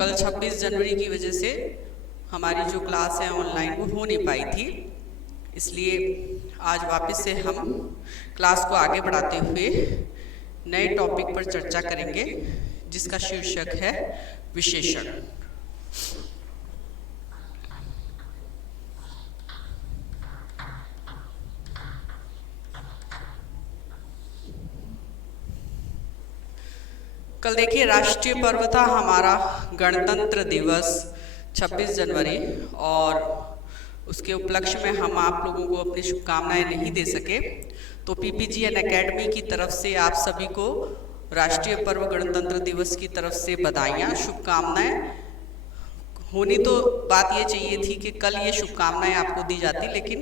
कल 26 जनवरी की वजह से हमारी जो क्लास है ऑनलाइन वो हो नहीं पाई थी, इसलिए आज वापस से हम क्लास को आगे बढ़ाते हुए नए टॉपिक पर चर्चा करेंगे, जिसका शीर्षक है विशेषण। कल देखिए राष्ट्रीय पर्व था हमारा गणतंत्र दिवस 26 जनवरी, और उसके उपलक्ष्य में हम आप लोगों को अपनी शुभकामनाएं नहीं दे सके, तो पीपीजीएन एकेडमी की तरफ से आप सभी को राष्ट्रीय पर्व गणतंत्र दिवस की तरफ से बधाइयाँ, शुभकामनाएं। होनी तो बात ये चाहिए थी कि कल ये शुभकामनाएं आपको दी जाती, लेकिन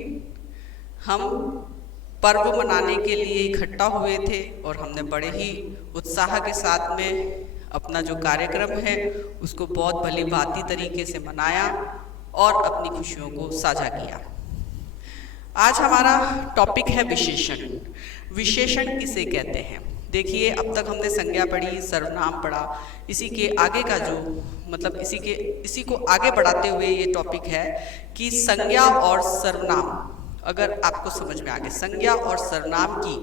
हम पर्व मनाने के लिए इकट्ठा हुए थे और हमने बड़े ही उत्साह के साथ में अपना जो कार्यक्रम है उसको बहुत भली भांति तरीके से मनाया और अपनी खुशियों को साझा किया। आज हमारा टॉपिक है विशेषण। विशेषण किसे कहते हैं? देखिए, अब तक हमने संज्ञा पढ़ी, सर्वनाम पढ़ा, इसी के आगे का जो मतलब इसी को आगे बढ़ाते हुए ये टॉपिक है कि संज्ञा और सर्वनाम, अगर आपको समझ में आ गया, संज्ञा और सर्वनाम की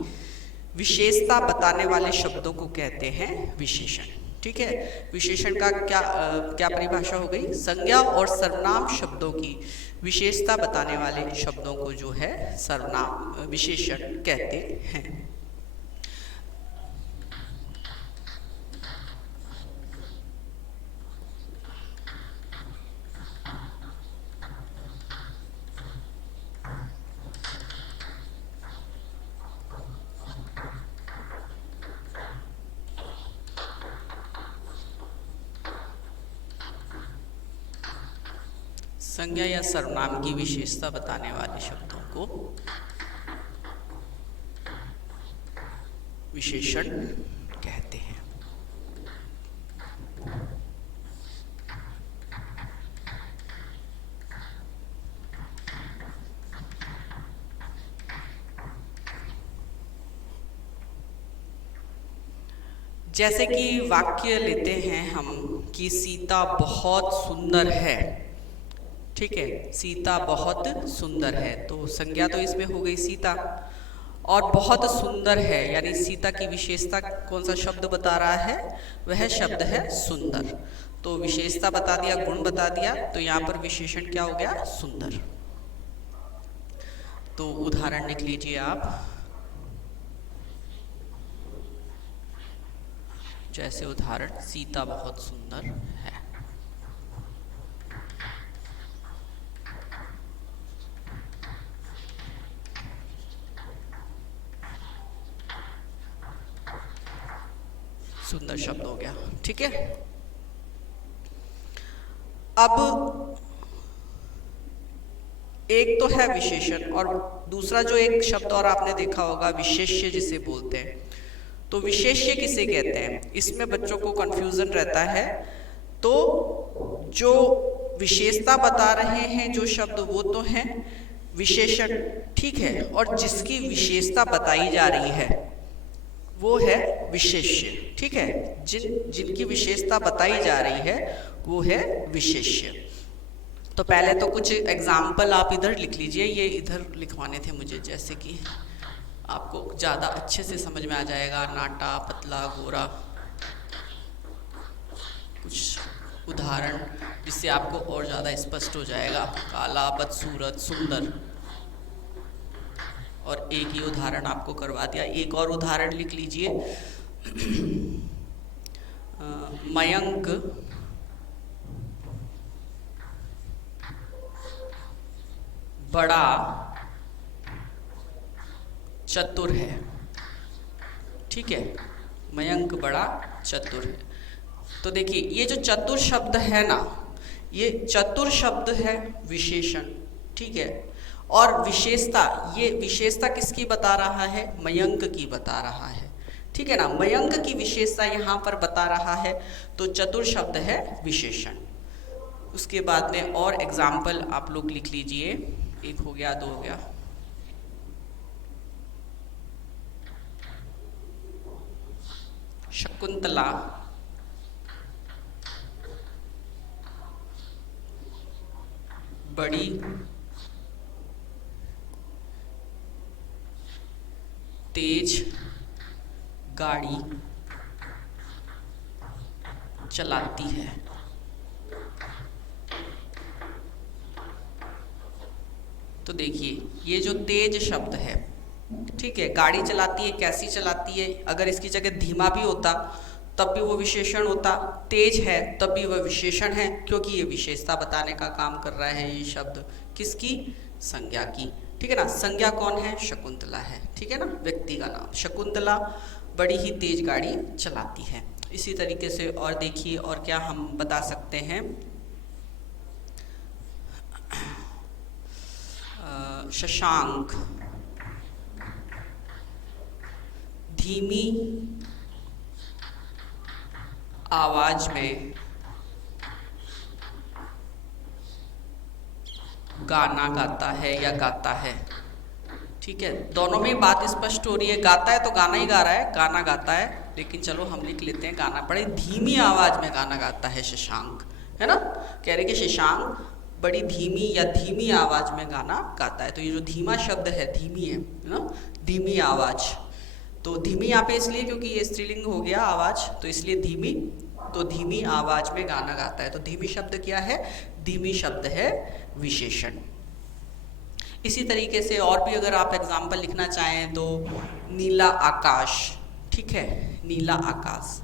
विशेषता बताने वाले शब्दों को कहते हैं विशेषण। ठीक है, विशेषण का क्या परिभाषा हो गई? संज्ञा और सर्वनाम शब्दों की विशेषता बताने वाले शब्दों को जो है सर्वनाम विशेषण कहते हैं। संज्ञा या सर्वनाम की विशेषता बताने वाले शब्दों को विशेषण कहते हैं। जैसे कि वाक्य लेते हैं हम कि सीता बहुत सुंदर है। ठीक है, सीता बहुत सुंदर है, तो संज्ञा तो इसमें हो गई सीता, और बहुत सुंदर है यानी सीता की विशेषता कौन सा शब्द बता रहा है? वह शब्द है सुंदर। तो विशेषता बता दिया, गुण बता दिया, तो यहाँ पर विशेषण क्या हो गया? सुंदर। तो उदाहरण लिख लीजिए आप, जैसे उदाहरण सीता बहुत सुंदर है। सुंदर शब्द हो गया। ठीक है, अब एक तो है विशेषण, और दूसरा जो एक शब्द और आपने देखा होगा विशेष्य जिसे बोलते हैं। तो विशेष्य किसे कहते हैं? इसमें बच्चों को कंफ्यूजन रहता है। तो जो विशेषता बता रहे हैं जो शब्द, वो तो है विशेषण, ठीक है, और जिसकी विशेषता बताई जा रही है वो है विशेष्य। ठीक है, जिनकी विशेषता बताई जा रही है वो है विशेष्य। तो पहले तो कुछ एग्जाम्पल आप इधर लिख लीजिए, ये इधर लिखवाने थे मुझे, जैसे कि आपको ज़्यादा अच्छे से समझ में आ जाएगा। नाटा, पतला, गोरा, कुछ उदाहरण जिससे आपको और ज़्यादा स्पष्ट हो जाएगा। काला, बदसूरत, सुंदर, और एक ही उदाहरण आपको करवा दिया। एक और उदाहरण लिख लीजिए, मयंक बड़ा चतुर है। ठीक है, मयंक बड़ा चतुर है। तो देखिए, ये जो चतुर शब्द है ना, ये चतुर शब्द है विशेषण। ठीक है, और विशेषता, ये विशेषता किसकी बता रहा है? मयंक की बता रहा है। ठीक है ना, मयंक की विशेषता यहाँ पर बता रहा है, तो चतुर शब्द है विशेषण। उसके बाद में और एग्जाम्पल आप लोग लिख लीजिए, एक हो गया, दो हो गया। शकुंतला बड़ी तेज गाड़ी चलाती है। तो देखिए ये जो तेज शब्द है, ठीक है, गाड़ी चलाती है, कैसी चलाती है, अगर इसकी जगह धीमा भी होता तब भी वो विशेषण होता, तेज है तब भी वह विशेषण है, क्योंकि ये विशेषता बताने का काम कर रहा है ये शब्द, किसकी, संज्ञा की, ठीक है ना। संज्ञा कौन है, शकुंतला है, ठीक है ना, व्यक्ति का नाम। शकुंतला बड़ी ही तेज गाड़ी चलाती है। इसी तरीके से और देखिए और क्या हम बता सकते हैं। शशांक धीमी आवाज में गाना गाता है या गाता है, ठीक है, दोनों में बात स्पष्ट हो रही है, गाता है तो गाना ही गा रहा है, गाना गाता है, लेकिन चलो हम लिख लेते हैं गाना, बड़े धीमी आवाज में गाना गाता है शशांक, है ना, कह रहे कि शशांक बड़ी धीमी या धीमी आवाज में गाना गाता है। तो ये जो धीमा शब्द है, धीमी है ना, धीमी आवाज, तो धीमी यहाँ पे इसलिए क्योंकि ये स्त्रीलिंग हो गया आवाज, तो इसलिए धीमी, तो धीमी आवाज में गाना गाता है। तो धीमी शब्द क्या है, धीमी शब्द है विशेषण। इसी तरीके से और भी अगर आप एग्जाम्पल लिखना चाहें तो नीला आकाश, ठीक है, नीला आकाश,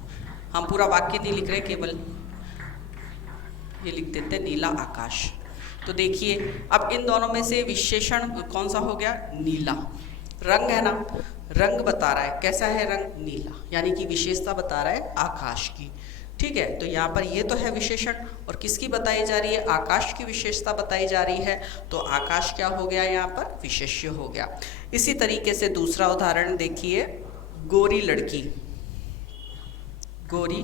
हम पूरा वाक्य नहीं लिख रहे, केवल ये लिख देते हैं नीला आकाश। तो देखिए अब इन दोनों में से विशेषण कौन सा हो गया, नीला, रंग है ना, रंग बता रहा है, कैसा है रंग, नीला, यानी कि विशेषता बता रहा है आकाश की, ठीक है। तो यहाँ पर ये तो है विशेषण, और किसकी बताई जा रही है, आकाश की विशेषता बताई जा रही है, तो आकाश क्या हो गया, यहाँ पर विशेष्य हो गया। इसी तरीके से दूसरा उदाहरण देखिए, गोरी लड़की, गोरी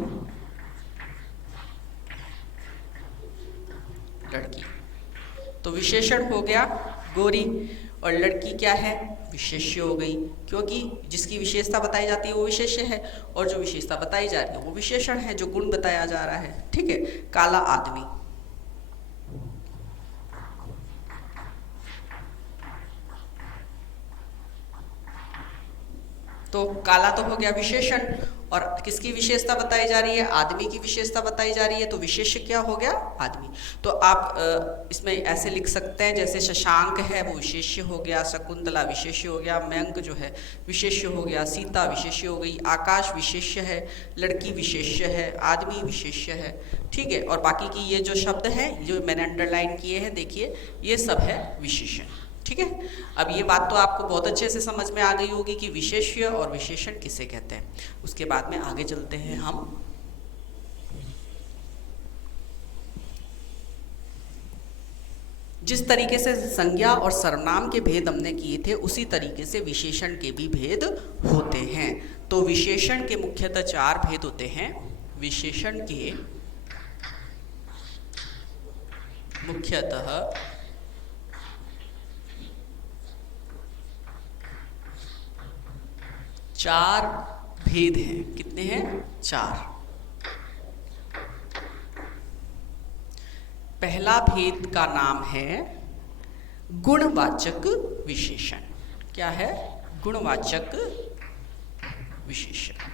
लड़की, तो विशेषण हो गया गोरी, और लड़की क्या है, विशेष्य हो गई, क्योंकि जिसकी विशेषता बताई जाती है वो विशेष्य है, और जो विशेषता बताई जा रही है वो विशेषण है, जो गुण बताया जा रहा है, ठीक है। काला आदमी, तो काला तो हो गया विशेषण, और किसकी विशेषता बताई जा रही है, आदमी की विशेषता बताई जा रही है, तो विशेष्य क्या हो गया, आदमी। तो आप इसमें ऐसे लिख सकते हैं, जैसे शशांक है वो विशेष्य हो गया, शकुंतला विशेष्य हो गया, मयंक जो है विशेष्य हो गया, सीता विशेष्य हो गई, आकाश विशेष्य है, लड़की विशेष्य है, आदमी विशेष्य है, ठीक है। और बाकी की ये जो शब्द हैं जो मैंने अंडरलाइन किए हैं, देखिए ये सब है विशेषण, ठीक है। अब ये बात तो आपको बहुत अच्छे से समझ में आ गई होगी कि विशेष्य और विशेषण किसे कहते हैं। उसके बाद में आगे चलते हैं हम। जिस तरीके से संज्ञा और सर्वनाम के भेद हमने किए थे, उसी तरीके से विशेषण के भी भेद होते हैं। तो विशेषण के मुख्यतः 4 भेद होते हैं। विशेषण के मुख्यतः 4 भेद हैं। कितने हैं? 4। पहला भेद का नाम है गुणवाचक विशेषण। क्या है? गुणवाचक विशेषण।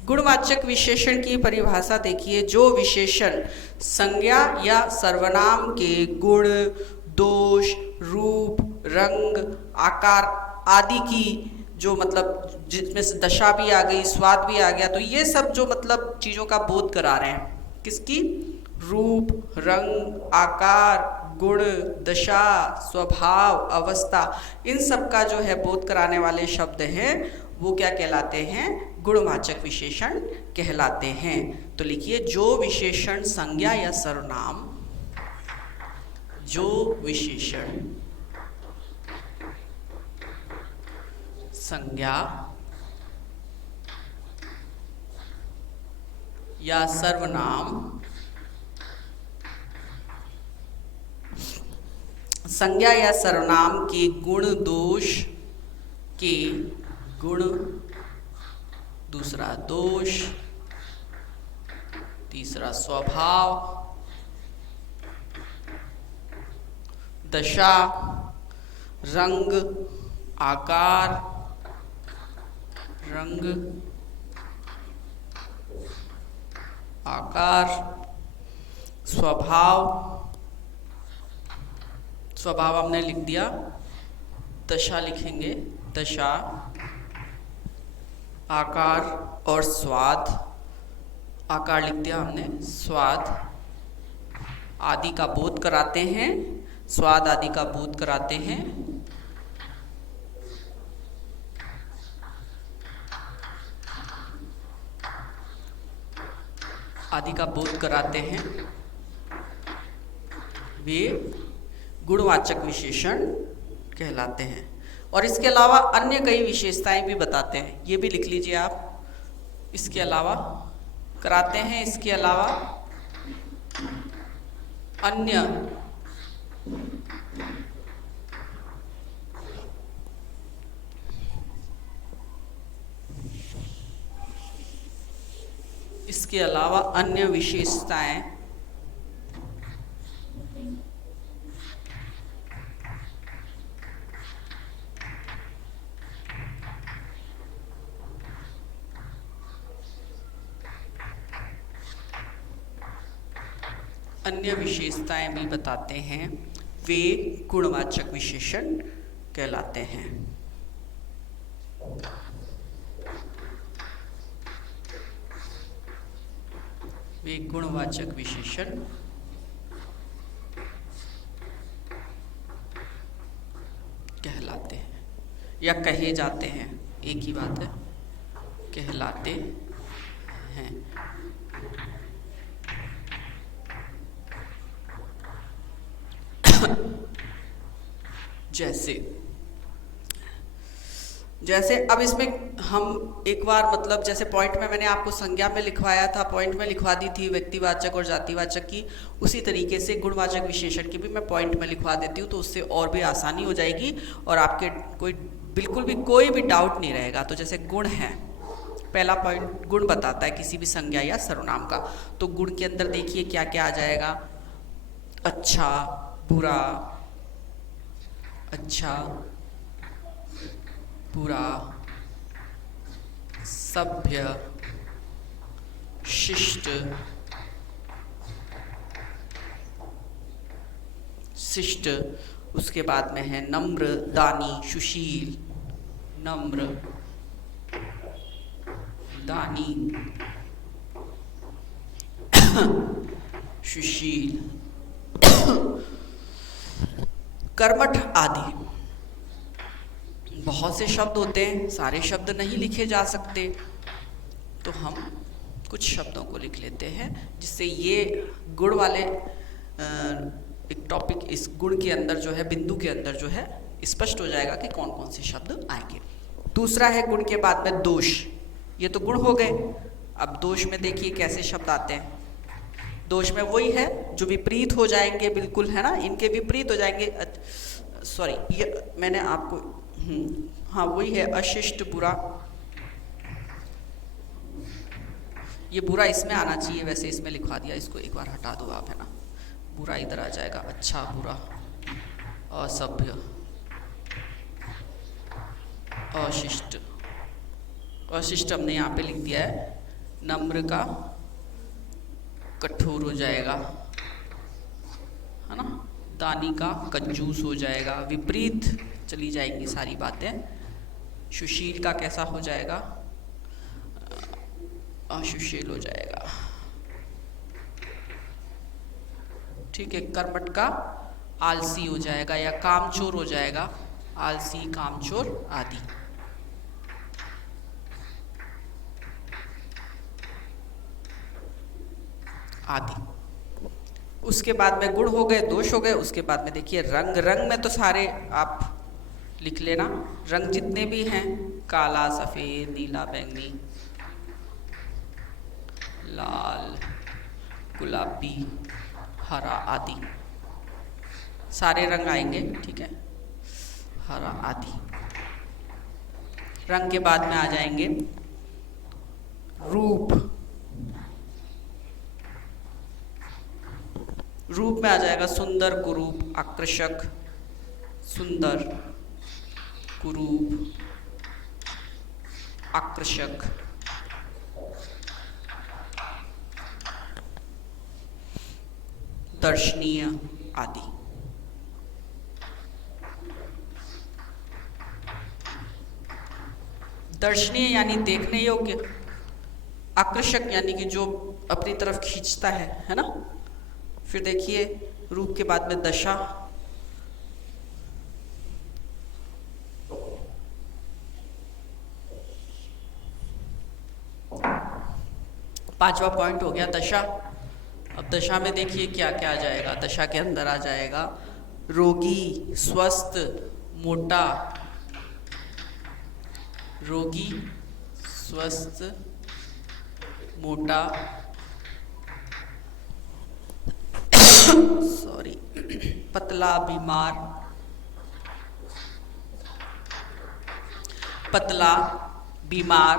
गुणवाचक विशेषण की परिभाषा देखिए, जो विशेषण संज्ञा या सर्वनाम के गुण, दोष, रूप, रंग, आकार आदि की जो मतलब जिसमें से दशा भी आ गई, स्वाद भी आ गया, तो ये सब जो मतलब चीज़ों का बोध करा रहे हैं। किसकी? रूप, रंग, आकार, गुण, दशा, स्वभाव, अवस्था, इन सब का जो है बोध कराने वाले शब्द हैं, वो क्या कहलाते हैं? गुणवाचक विशेषण कहलाते हैं। तो लिखिए, जो विशेषण संज्ञा या सर्वनाम, जो विशेषण संज्ञा या सर्वनाम, संज्ञा या सर्वनाम के गुण, दोष के गुण, दूसरा दोष, तीसरा स्वभाव, दशा, रंग, आकार, रंग, आकार, स्वभाव, स्वभाव हमने लिख दिया, दशा लिखेंगे, दशा, आकार और स्वाद, आकार लिख दिया हमने, स्वाद आदि का बोध कराते हैं, स्वाद आदि का बोध कराते हैं, आदि का बोध कराते हैं, वे गुणवाचक विशेषण कहलाते हैं। और इसके अलावा अन्य कई विशेषताएं भी बताते हैं, ये भी लिख लीजिए आप, इसके अलावा कराते हैं, इसके अलावा अन्य इसके अलावा अन्य विशेषताएं भी बताते हैं, वे गुणवाचक विशेषण कहलाते हैं। वे गुणवाचक विशेषण कहलाते हैं या कहे जाते हैं, एक ही बात है, कहलाते हैं। जैसे अब इसमें हम एक बार मतलब जैसे पॉइंट में मैंने आपको संज्ञा में लिखवाया था, पॉइंट में लिखवा दी थी व्यक्तिवाचक और जातिवाचक की, उसी तरीके से गुणवाचक विशेषण की भी मैं पॉइंट में लिखवा देती हूँ, तो उससे और भी आसानी हो जाएगी और आपके बिल्कुल भी कोई भी डाउट नहीं रहेगा। तो जैसे गुण है, पहला पॉइंट गुण बताता है किसी भी संज्ञा या सर्वनाम का, तो गुण के अंदर देखिए क्या क्या आ जाएगा, अच्छा, बुरा, अच्छा, बुरा, सभ्य, शिष्ट, शिष्ट, उसके बाद में है नम्र, दानी, सुशील, नम्र, दानी, सुशील, कर्मठ आदि। बहुत से शब्द होते हैं, सारे शब्द नहीं लिखे जा सकते, तो हम कुछ शब्दों को लिख लेते हैं, जिससे ये गुण वाले एक टॉपिक इस गुण के अंदर जो है, बिंदु के अंदर जो है स्पष्ट हो जाएगा कि कौन कौन से शब्द आएंगे। दूसरा है गुण के बाद में दोष, ये तो गुण हो गए। अब दोष में देखिए कैसे शब्द आते हैं। दोष में वही है जो विपरीत हो जाएंगे, बिल्कुल है ना, इनके विपरीत हो जाएंगे। सॉरी, ये मैंने आपको हाँ वही है, अशिष्ट, बुरा, ये बुरा इसमें आना चाहिए, वैसे इसमें लिखवा दिया, इसको एक बार हटा दो आप, है ना, बुरा इधर आ जाएगा, अच्छा, बुरा, असभ्य, अशिष्ट, अशिष्ट हमने यहाँ पे लिख दिया है, नम्र का कठोर हो जाएगा, है ना, दानी का कंजूस हो जाएगा, विपरीत चली जाएंगी सारी बातें। सुशील का कैसा हो जाएगा, असुशील हो जाएगा, ठीक है। कर्मठ का आलसी हो जाएगा या कामचोर हो जाएगा, आलसी, कामचोर आदि। आदि। उसके बाद में गुण हो गए, दोष हो गए। उसके बाद में देखिए रंग, रंग में तो सारे आप लिख लेना, रंग जितने भी हैं, काला, सफ़ेद, नीला, बैंगनी, लाल, गुलाबी, हरा आदि, सारे रंग आएंगे, ठीक है, हरा आदि। रंग के बाद में आ जाएंगे रूप, रूप में आ जाएगा सुंदर, कुरूप, आकर्षक, सुंदर, कुरूप, आकर्षक। दर्शनीय आदि। दर्शनीय यानी देखने योग्य, आकर्षक यानी कि जो अपनी तरफ खींचता है ना। फिर देखिए रूप के बाद में दशा, पांचवा पॉइंट हो गया दशा। अब दशा में देखिए क्या क्या आ जाएगा। दशा के अंदर आ जाएगा रोगी, स्वस्थ, मोटा, रोगी, स्वस्थ, मोटा, सॉरी, पतला, बीमार, पतला, बीमार,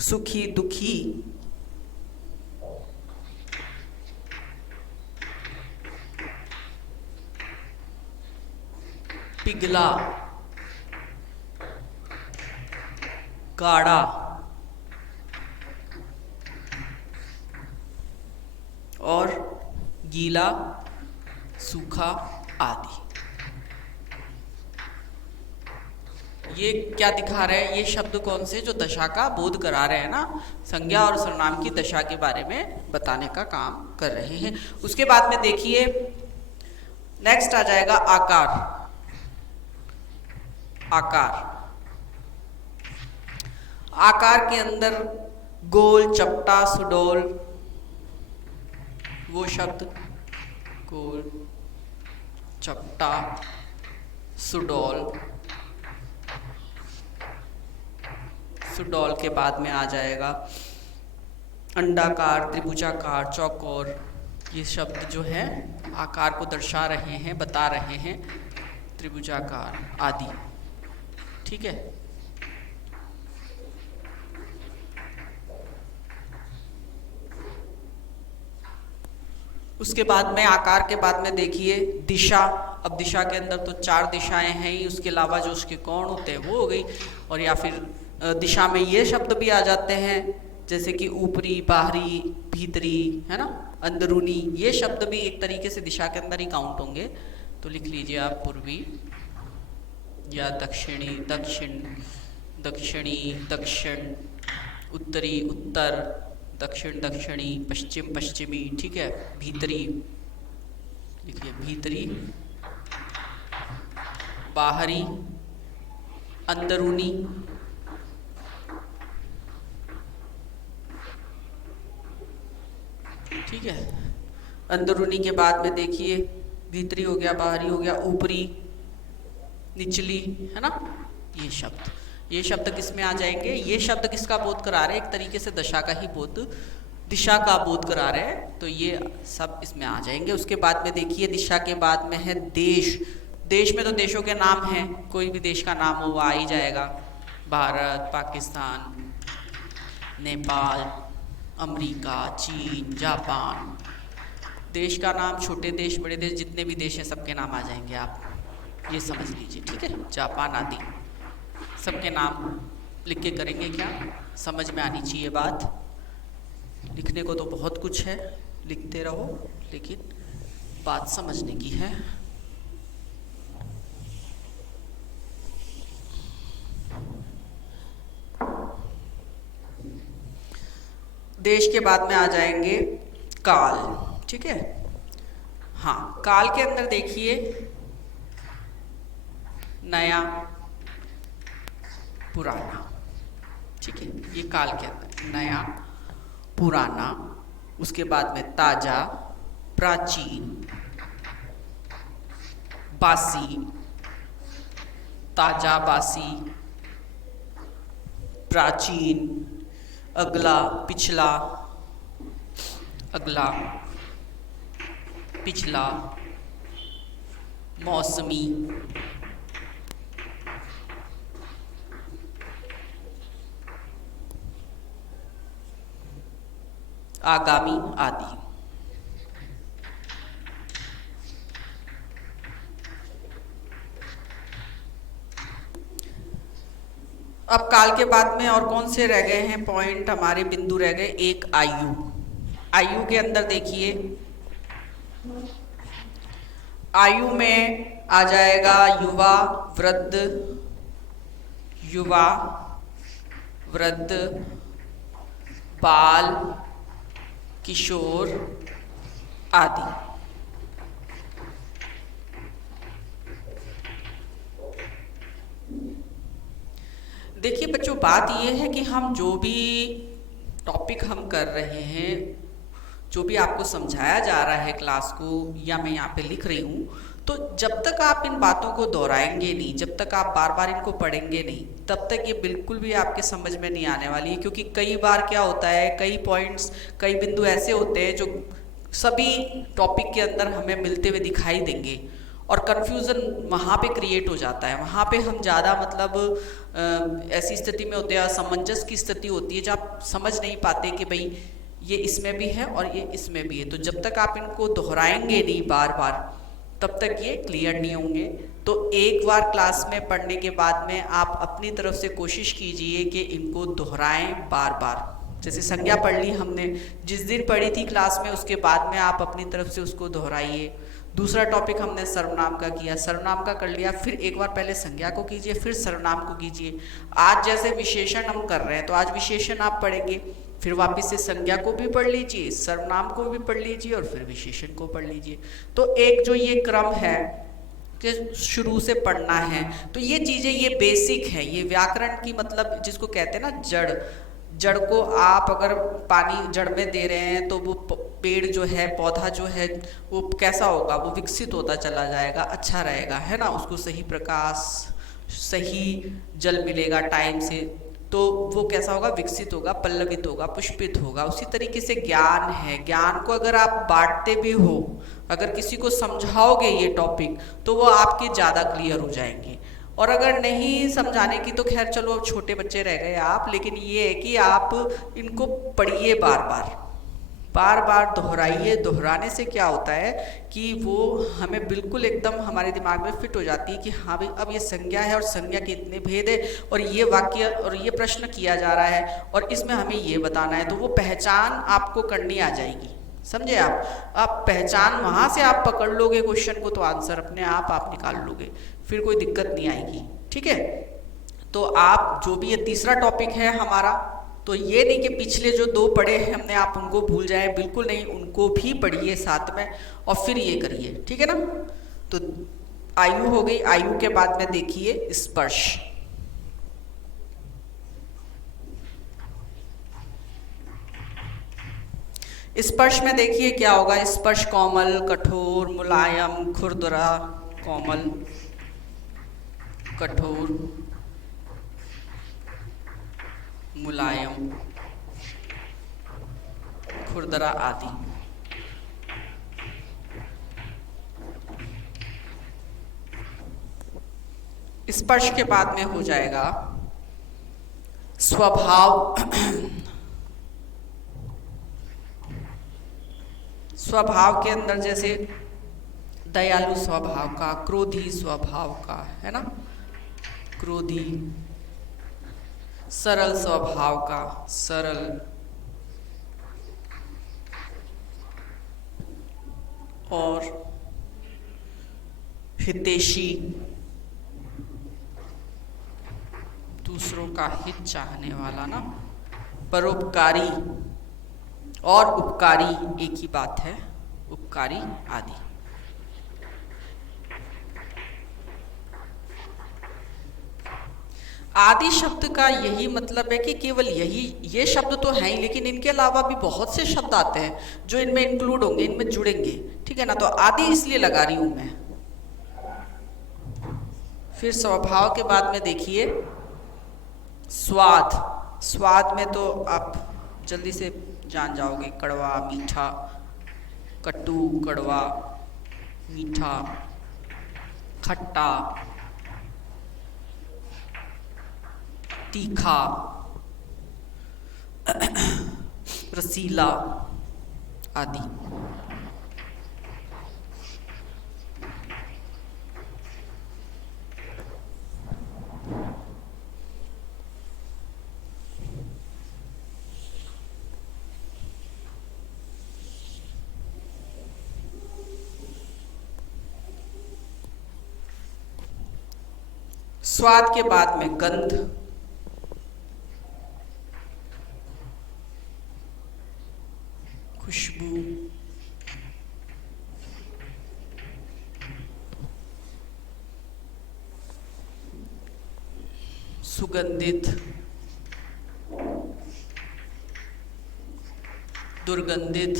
सुखी, दुखी, पिघला, गाढ़ा और गीला, सूखा आदि। ये क्या दिखा रहे हैं? ये शब्द कौन से जो दशा का बोध करा रहे हैं ना, संज्ञा और सर्वनाम की दशा के बारे में बताने का काम कर रहे हैं। उसके बाद में देखिए नेक्स्ट आ जाएगा आकार। आकार, आकार के अंदर गोल, चपटा, सुडौल, वो शब्द गोल, चपटा, सुडौल। सुडौल के बाद में आ जाएगा अंडाकार, त्रिभुजाकार, चौकोर। ये शब्द जो है आकार को दर्शा रहे हैं, बता रहे हैं, त्रिभुजाकार आदि। ठीक है। उसके बाद में आकार के बाद में देखिए दिशा। अब दिशा के अंदर तो 4 दिशाएं हैं ही, उसके अलावा जो उसके कोण होते हैं वो हो गई। और या फिर दिशा में ये शब्द भी आ जाते हैं जैसे कि ऊपरी, बाहरी, भीतरी, है ना, अंदरूनी। ये शब्द भी एक तरीके से दिशा के अंदर ही काउंट होंगे। तो लिख लीजिए आप पूर्वी या दक्षिणी, दक्षिण, दक्षिणी, दक्षिण, उत्तरी, उत्तर, दक्षिण, दक्षिणी, पश्चिम, पश्चिमी। ठीक है। भीतरी लिखिए, भीतरी, बाहरी, अंदरूनी, ठीक है। अंदरूनी के बाद में देखिए भीतरी हो गया, बाहरी हो गया, ऊपरी, निचली, है ना। ये शब्द किस में आ जाएंगे? ये शब्द किसका बोध करा रहे हैं? एक तरीके से दशा का ही बोध, दिशा का बोध करा रहे हैं। तो ये सब इसमें आ जाएंगे। उसके बाद में देखिए दिशा के बाद में है देश। देश में तो देशों के नाम हैं, कोई भी देश का नाम हो वो आ ही जाएगा। भारत, पाकिस्तान, नेपाल, अमेरिका, चीन, जापान। देश का नाम, छोटे देश, बड़े देश, जितने भी देश हैं सबके नाम आ जाएंगे। आप ये समझ लीजिए। ठीक है। जापान आदि सबके नाम लिख के करेंगे क्या? समझ में आनी चाहिए बात। लिखने को तो बहुत कुछ है, लिखते रहो, लेकिन बात समझने की है। देश के बाद में आ जाएंगे काल। ठीक है। हाँ, काल के अंदर देखिए नया, पुराना। ठीक है। ये काल के अंदर नया, पुराना। उसके बाद में ताजा, प्राचीन, बासी, ताजा, बासी, प्राचीन, अगला, पिछला, अगला, पिछला, मौसमी, आगामी आदि। अब काल के बाद में और कौन से रह गए हैं पॉइंट, हमारे बिंदु रह गए। एक आयु, आयु के अंदर देखिए, आयु में आ जाएगा युवा, वृद्ध, युवा, वृद्ध, बाल, किशोर आदि। देखिए बच्चों, बात यह है कि हम जो भी टॉपिक हम कर रहे हैं, जो भी आपको समझाया जा रहा है क्लास को, या मैं यहाँ पे लिख रही हूँ, तो जब तक आप इन बातों को दोहराएंगे नहीं, जब तक आप बार बार इनको पढ़ेंगे नहीं, तब तक ये बिल्कुल भी आपके समझ में नहीं आने वाली है। क्योंकि कई बार क्या होता है, कई पॉइंट्स, कई बिंदु ऐसे होते हैं जो सभी टॉपिक के अंदर हमें मिलते हुए दिखाई देंगे और कन्फ्यूज़न वहाँ पे क्रिएट हो जाता है। वहाँ पे हम ज़्यादा मतलब ऐसी स्थिति में होते हैं, असमंजस की स्थिति होती है, जब आप समझ नहीं पाते कि भाई ये इसमें भी है और ये इसमें भी है। तो जब तक आप इनको दोहराएंगे नहीं बार बार, तब तक ये क्लियर नहीं होंगे। तो एक बार क्लास में पढ़ने के बाद में आप अपनी तरफ से कोशिश कीजिए कि इनको दोहराएं बार बार। जैसे संज्ञा पढ़ ली हमने, जिस दिन पढ़ी थी क्लास में, उसके बाद में आप अपनी तरफ से उसको दोहराइए। दूसरा टॉपिक हमने सर्वनाम का किया, सर्वनाम का कर लिया, फिर एक बार पहले संज्ञा को कीजिए, फिर सर्वनाम को कीजिए। आज जैसे विशेषण हम कर रहे हैं, तो आज विशेषण आप पढ़ेंगे, फिर वापस से संज्ञा को भी पढ़ लीजिए, सर्वनाम को भी पढ़ लीजिए और फिर विशेषण को पढ़ लीजिए। तो एक जो ये क्रम है कि शुरू से पढ़ना है, तो ये चीज़ें ये बेसिक है। ये व्याकरण की मतलब जिसको कहते हैं ना जड़, जड़ को आप अगर पानी जड़ में दे रहे हैं तो वो पेड़ जो है, पौधा जो है, वो कैसा होगा, वो विकसित होता चला जाएगा, अच्छा रहेगा, है ना। उसको सही प्रकाश, सही जल मिलेगा टाइम से, तो वो कैसा होगा, विकसित होगा, पल्लवित होगा, पुष्पित होगा। उसी तरीके से ज्ञान है, ज्ञान को अगर आप बांटते भी हो, अगर किसी को समझाओगे ये टॉपिक, तो वो आपके ज़्यादा क्लियर हो जाएंगे। और अगर नहीं समझाने की तो खैर चलो, अब छोटे बच्चे रह गए आप, लेकिन ये है कि आप इनको पढ़िए बार बार, बार बार दोहराइए। दोहराने से क्या होता है कि वो हमें बिल्कुल एकदम हमारे दिमाग में फिट हो जाती है कि हाँ भाई अब ये संज्ञा है और संज्ञा के इतने भेद है, और ये वाक्य और ये प्रश्न किया जा रहा है और इसमें हमें ये बताना है। तो वो पहचान आपको करनी आ जाएगी, समझे आप पहचान वहाँ से आप पकड़ लोगे क्वेश्चन को, तो आंसर अपने आप निकाल लोगे, फिर कोई दिक्कत नहीं आएगी। ठीक है, तो आप जो भी ये तीसरा टॉपिक है हमारा, तो ये नहीं कि पिछले जो दो पढ़े हैं हमने आप उनको भूल जाए, बिल्कुल नहीं, उनको भी पढ़िए साथ में और फिर ये करिए। ठीक है ना। तो आयु हो गई, आयु के बाद में देखिए स्पर्श। स्पर्श में देखिए क्या होगा, स्पर्श कोमल, कठोर, मुलायम, खुरदरा, कोमल, कठोर, मुलायम, खुरदरा आदि। स्पर्श के बाद में हो जाएगा स्वभाव। स्वभाव के अंदर जैसे दयालु स्वभाव का, क्रोधी स्वभाव का, है ना, क्रोधी, सरल स्वभाव का, सरल, और हितैषी, दूसरों का हित चाहने वाला ना, परोपकारी और उपकारी, एक ही बात है, उपकारी आदि। आदि शब्द का यही मतलब है कि केवल यही, ये शब्द तो हैं ही, लेकिन इनके अलावा भी बहुत से शब्द आते हैं जो इनमें इंक्लूड होंगे, इनमें जुड़ेंगे। ठीक है ना, तो आदि इसलिए लगा रही हूं मैं। फिर स्वभाव के बाद में देखिए स्वाद। स्वाद में तो आप जल्दी से जान जाओगे, कड़वा, मीठा, कटु, कड़वा, मीठा, खट्टा, तीखा, रसीला, आदि। स्वाद के बाद में गंध, खुशबू, सुगंधित, दुर्गंधित,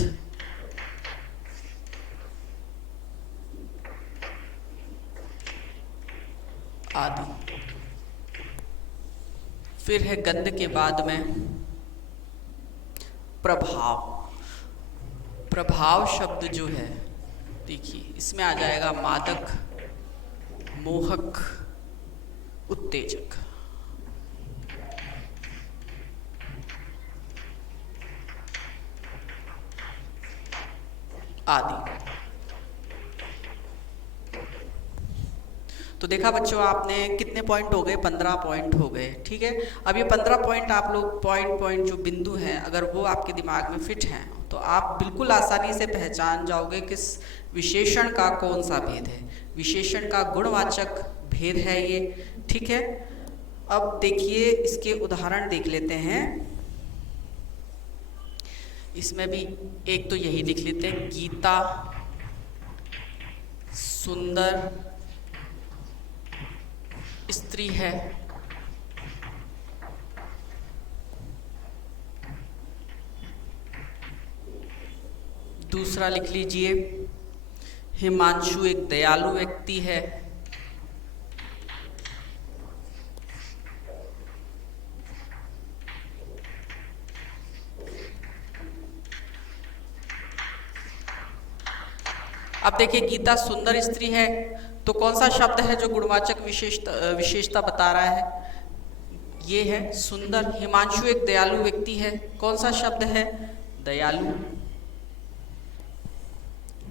आदि। फिर है गंध के बाद में प्रभाव। प्रभाव शब्द जो है, देखिए इसमें आ जाएगा मादक, मोहक, उत्तेजक आदि। तो देखा बच्चों आपने कितने पॉइंट हो गए, 15 पॉइंट हो गए। ठीक है, अब ये 15 पॉइंट आप लोग पॉइंट जो बिंदु हैं अगर वो आपके दिमाग में फिट हैं तो आप बिल्कुल आसानी से पहचान जाओगे किस विशेषण का कौन सा भेद है। विशेषण का गुणवाचक भेद है ये। ठीक है, अब देखिए इसके उदाहरण देख लेते हैं। इसमें भी एक तो यही लिख लेते हैं, गीता सुंदर स्त्री है। दूसरा लिख लीजिए, हिमांशु एक दयालु व्यक्ति है। अब देखिए गीता सुंदर स्त्री है तो कौन सा शब्द है जो गुणवाचक विशेषता बता रहा है, ये है सुंदर। हिमांशु एक दयालु व्यक्ति है, कौन सा शब्द है, दयालु।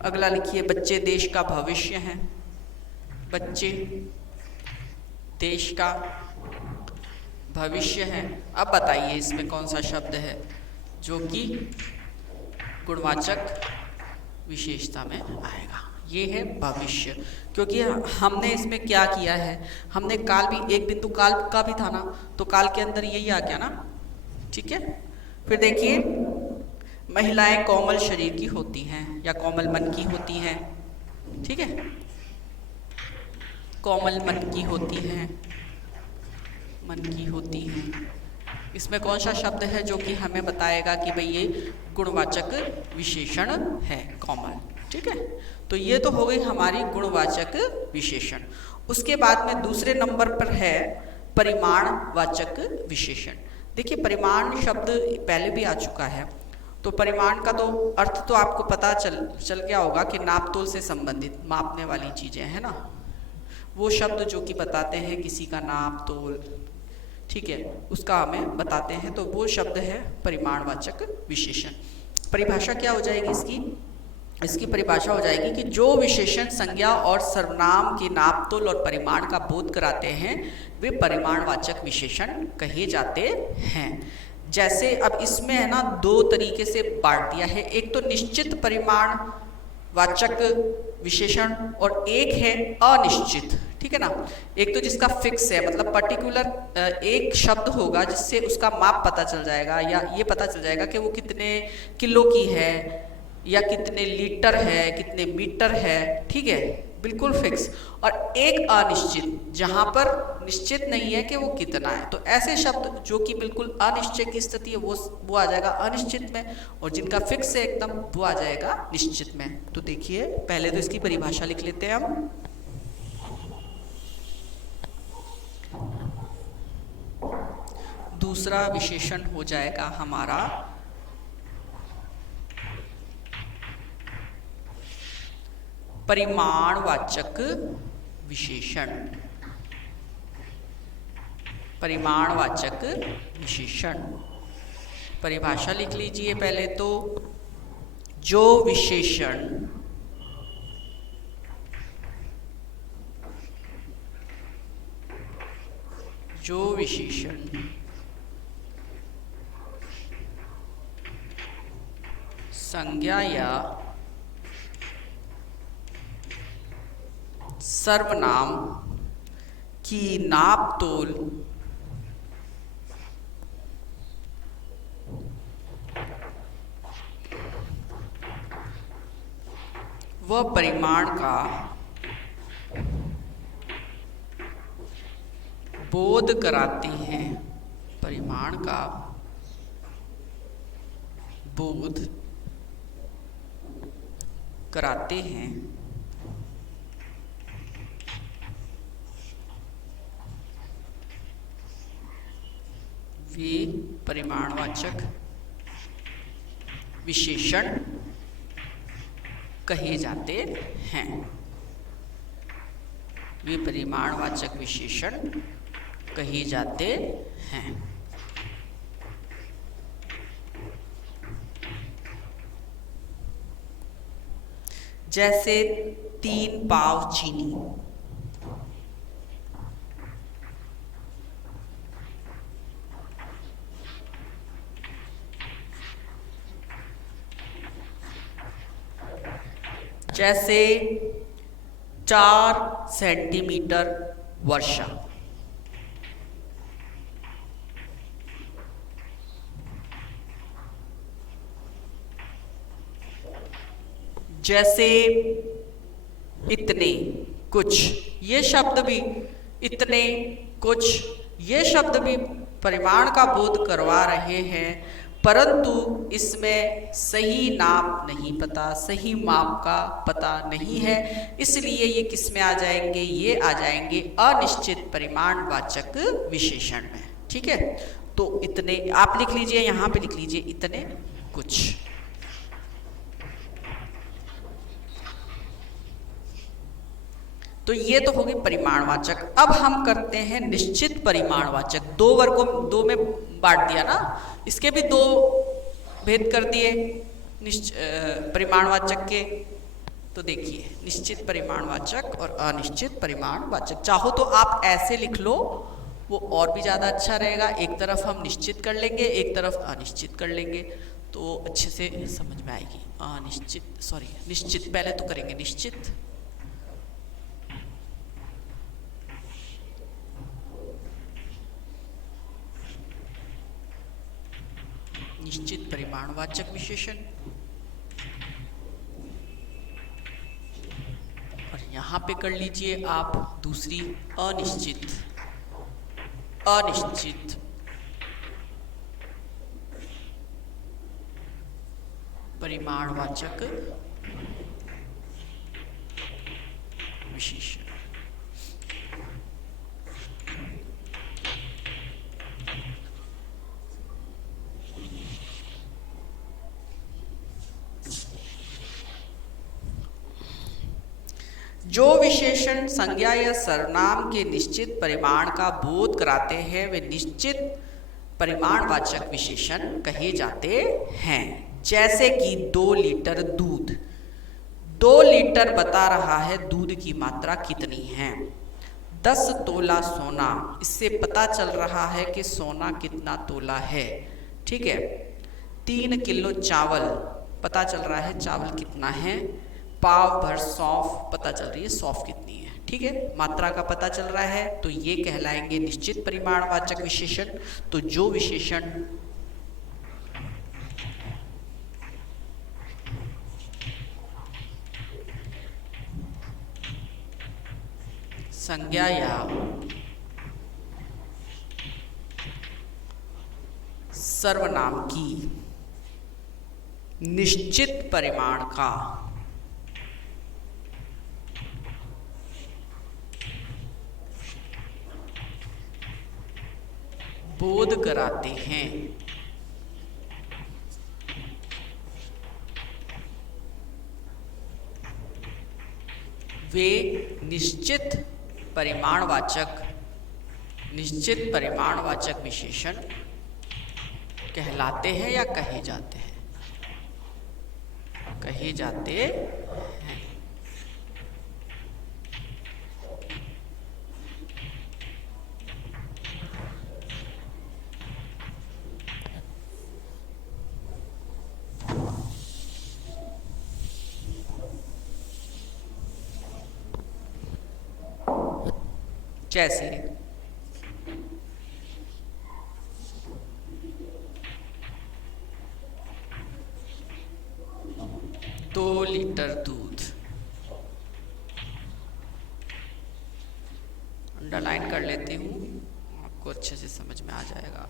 अगला लिखिए, बच्चे देश का भविष्य हैं। बच्चे देश का भविष्य है। अब बताइए इसमें कौन सा शब्द है जो कि गुणवाचक विशेषता में आएगा, ये है भविष्य। क्योंकि हमने इसमें क्या किया है, हमने काल भी, एक बिंदु काल का भी था ना, तो काल के अंदर यही आ गया ना। ठीक है, फिर देखिए महिलाएं कोमल शरीर की होती हैं या कोमल मन की होती हैं। ठीक है, कोमल मन की होती हैं, मन की होती हैं। इसमें कौन सा शब्द है जो कि हमें बताएगा कि भाई ये गुणवाचक विशेषण है, कोमल। ठीक है, तो ये तो हो गई हमारी गुणवाचक विशेषण। उसके बाद में दूसरे नंबर पर है परिमाणवाचक विशेषण। देखिए परिमाण शब्द पहले भी आ चुका है, तो परिमाण का तो अर्थ तो आपको पता चल गया होगा कि नापतोल से संबंधित, मापने वाली चीज़ें है ना, वो शब्द जो कि बताते हैं किसी का नाप तोल, ठीक है, उसका हमें बताते हैं, तो वो शब्द है परिमाणवाचक विशेषण। परिभाषा क्या हो जाएगी इसकी? इसकी परिभाषा हो जाएगी कि जो विशेषण संज्ञा और सर्वनाम के नापतोल और परिमाण का बोध कराते हैं वे परिमाणवाचक विशेषण कहे जाते हैं। जैसे अब इसमें है ना, दो तरीके से बांट दिया है, एक तो निश्चित परिमाणवाचक विशेषण और एक है अनिश्चित। ठीक है ना, एक तो जिसका फिक्स है, मतलब पर्टिकुलर एक शब्द होगा जिससे उसका माप पता चल जाएगा या ये पता चल जाएगा कि वो कितने किलो की है या कितने लीटर है, कितने मीटर है। ठीक है, बिल्कुल फिक्स। और एक अनिश्चित, जहाँ पर निश्चित नहीं है कि वो कितना है, तो ऐसे शब्द जो कि बिल्कुल अनिश्चित की स्थिति है वो आ जाएगा अनिश्चित में, और जिनका फिक्स है एकदम वो आ जाएगा निश्चित में। तो देखिए पहले तो इसकी परिभाषा लिख लेते हैं हम। दूसरा विशेषण हो जाएगा हमारा परिमाणवाचक विशेषण। परिमाणवाचक विशेषण परिभाषा लिख लीजिए पहले तो। जो विशेषण संज्ञा या सर्वनाम की नाप तोल व परिमाण का बोध कराते हैं, परिमाण का बोध कराते हैं, वे परिमाणवाचक विशेषण कहे जाते हैं। वे परिमाणवाचक विशेषण कहे जाते हैं। जैसे 3 पाव चीनी, जैसे 4 सेंटीमीटर वर्षा, जैसे इतने कुछ, ये शब्द भी इतने कुछ, ये शब्द भी परिमाण का बोध करवा रहे हैं, परंतु इसमें सही नाप नहीं पता, सही माप का पता नहीं है, इसलिए ये किस में आ जाएंगे, ये आ जाएंगे अनिश्चित परिमाणवाचक विशेषण में। ठीक है, तो इतने आप लिख लीजिए, यहाँ पे लिख लीजिए इतने कुछ। तो ये तो होगी परिमाणवाचक। अब हम करते हैं निश्चित परिमाणवाचक। 2 वर्गों 2 में बांट दिया ना, इसके भी 2 भेद कर दिए परिमाणवाचक के। तो देखिए निश्चित परिमाणवाचक और अनिश्चित परिमाणवाचक। चाहो तो आप ऐसे लिख लो, वो और भी ज़्यादा अच्छा रहेगा। एक तरफ हम निश्चित कर लेंगे, एक तरफ अनिश्चित कर लेंगे, तो अच्छे से समझ में आएगी। अनिश्चित सॉरी निश्चित पहले तो करेंगे निश्चित। निश्चित परिमाणवाचक विशेषण, और यहां पे कर लीजिए आप दूसरी अनिश्चित। अनिश्चित परिमाणवाचक विशेषण। जो विशेषण संज्ञा या सर्वनाम के निश्चित परिमाण का बोध कराते हैं, वे निश्चित परिमाणवाचक विशेषण कहे जाते हैं। जैसे कि 2 लीटर दूध, 2 लीटर बता रहा है दूध की मात्रा कितनी है। 10 तोला सोना, इससे पता चल रहा है कि सोना कितना तोला है। ठीक है, 3 किलो चावल, पता चल रहा है चावल कितना है। पाव भर सौंफ, पता चल रही है सौंफ कितनी है। ठीक है, मात्रा का पता चल रहा है, तो ये कहलाएंगे निश्चित परिमाणवाचक विशेषण। तो जो विशेषण संज्ञा या सर्वनाम की निश्चित परिमाण का बोध कराते हैं, वे निश्चित परिमाणवाचक विशेषण कहलाते हैं या कहे जाते हैं। कहे जाते हैं। जैसे 2 लीटर दूध, अंडरलाइन कर लेती हूँ, आपको अच्छे से समझ में आ जाएगा।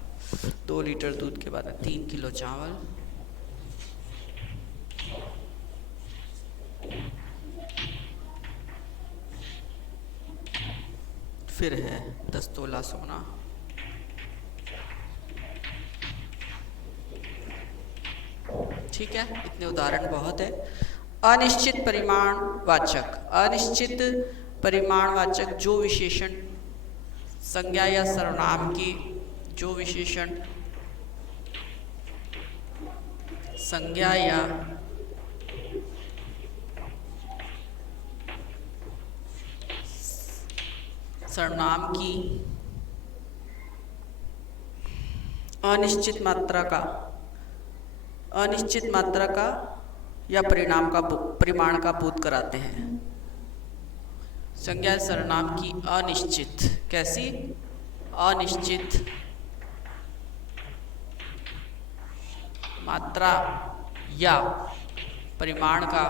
2 लीटर दूध के बाद 3 किलो चावल, फिर है 10 तोला सोना, ठीक है। इतने उदाहरण बहुत है। अनिश्चित परिमाणवाचक, अनिश्चित परिमाणवाचक जो विशेषण संज्ञा या सर्वनाम की, जो विशेषण संज्ञा या सर्वनाम की अनिश्चित मात्रा का या परिमाण का बोध कराते हैं। संज्ञा सर्वनाम की अनिश्चित, कैसी अनिश्चित मात्रा या परिमाण का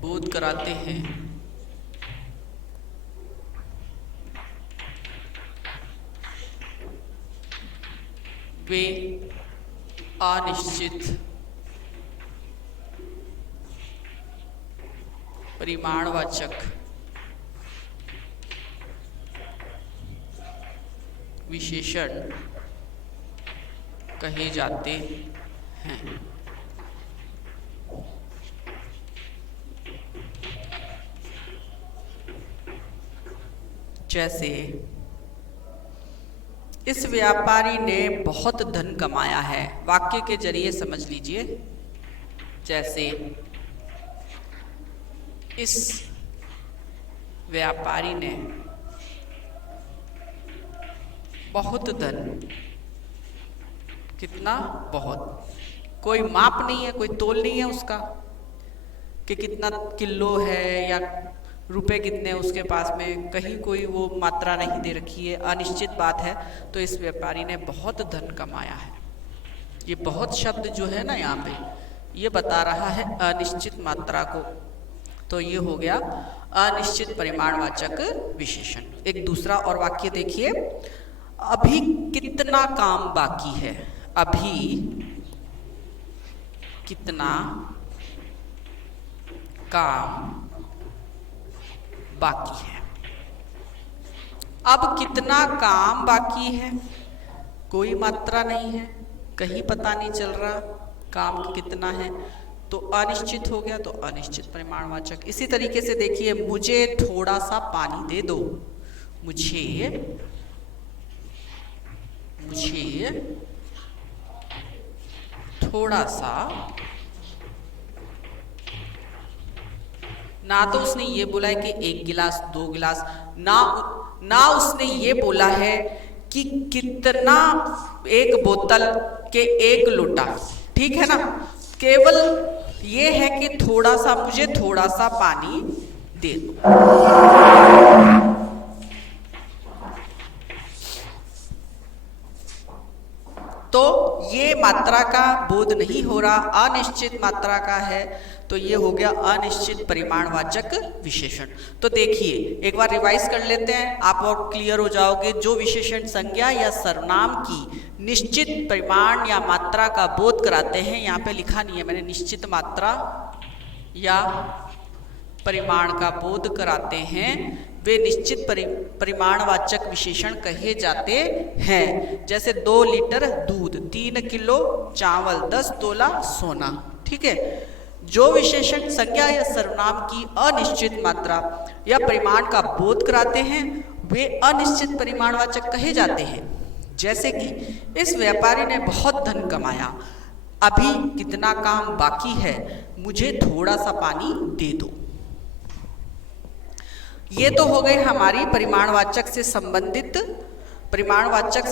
बोध कराते हैं। वे अनिश्चित परिमाणवाचक विशेषण कहे जाते हैं। जैसे इस व्यापारी ने बहुत धन कमाया है, वाक्य के जरिए समझ लीजिए। जैसे इस व्यापारी ने बहुत धन, कितना, बहुत, कोई माप नहीं है, कोई तोल नहीं है उसका कि कितना किलो है या रुपए कितने उसके पास में, कहीं कोई वो मात्रा नहीं दे रखी है, अनिश्चित बात है। तो इस व्यापारी ने बहुत धन कमाया है। ये बहुत शब्द जो है ना यहाँ पे, ये बता रहा है अनिश्चित मात्रा को। तो ये हो गया अनिश्चित परिमाणवाचक विशेषण। एक दूसरा और वाक्य देखिए, अभी कितना काम बाकी है, अभी कितना काम बाकी है। अब कितना काम बाकी है, कोई मात्रा नहीं है, कहीं पता नहीं चल रहा काम कितना है, तो अनिश्चित हो गया, तो अनिश्चित परिमाणवाचक। इसी तरीके से देखिए, मुझे थोड़ा सा पानी दे दो, मुझे थोड़ा सा, ना तो उसने ये बोला है कि 1 गिलास 2 गिलास, ना उसने ये बोला है कि कितना, 1 बोतल के 1 लोटा, ठीक है ना। केवल ये है कि थोड़ा सा, मुझे थोड़ा सा पानी दे दो। तो ये मात्रा का बोध नहीं हो रहा, अनिश्चित मात्रा का है, तो ये हो गया अनिश्चित परिमाणवाचक विशेषण। तो देखिए एक बार रिवाइज कर लेते हैं, आप और क्लियर हो जाओगे। जो विशेषण संज्ञा या सर्वनाम की निश्चित परिमाण या मात्रा का बोध कराते हैं, यहाँ पे लिखा नहीं है मैंने, निश्चित मात्रा या परिमाण का बोध कराते हैं, वे निश्चित परिमाणवाचक विशेषण कहे जाते हैं। जैसे 2 लीटर दूध, 3 किलो चावल, 10 तोला सोना, ठीक है। जो विशेषण संज्ञा या सर्वनाम की अनिश्चित मात्रा या परिमाण का बोध कराते हैं, वे अनिश्चित परिमाणवाचक कहे जाते हैं। जैसे कि इस व्यापारी ने बहुत धन कमाया, अभी कितना काम बाकी है, मुझे थोड़ा सा पानी दे दो। ये तो हो गए हमारी परिमाणवाचक से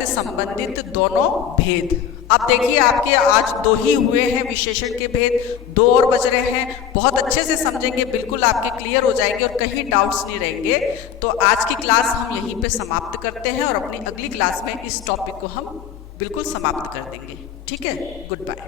संबंधित दोनों भेद। अब देखिए आपके आज 2 ही हुए हैं विशेषण के भेद, 2 और बच रहे हैं। बहुत अच्छे से समझेंगे, बिल्कुल आपके क्लियर हो जाएंगे और कहीं डाउट्स नहीं रहेंगे। तो आज की क्लास हम यहीं पे समाप्त करते हैं और अपनी अगली क्लास में इस टॉपिक को हम बिल्कुल समाप्त कर देंगे। ठीक है, गुड बाय।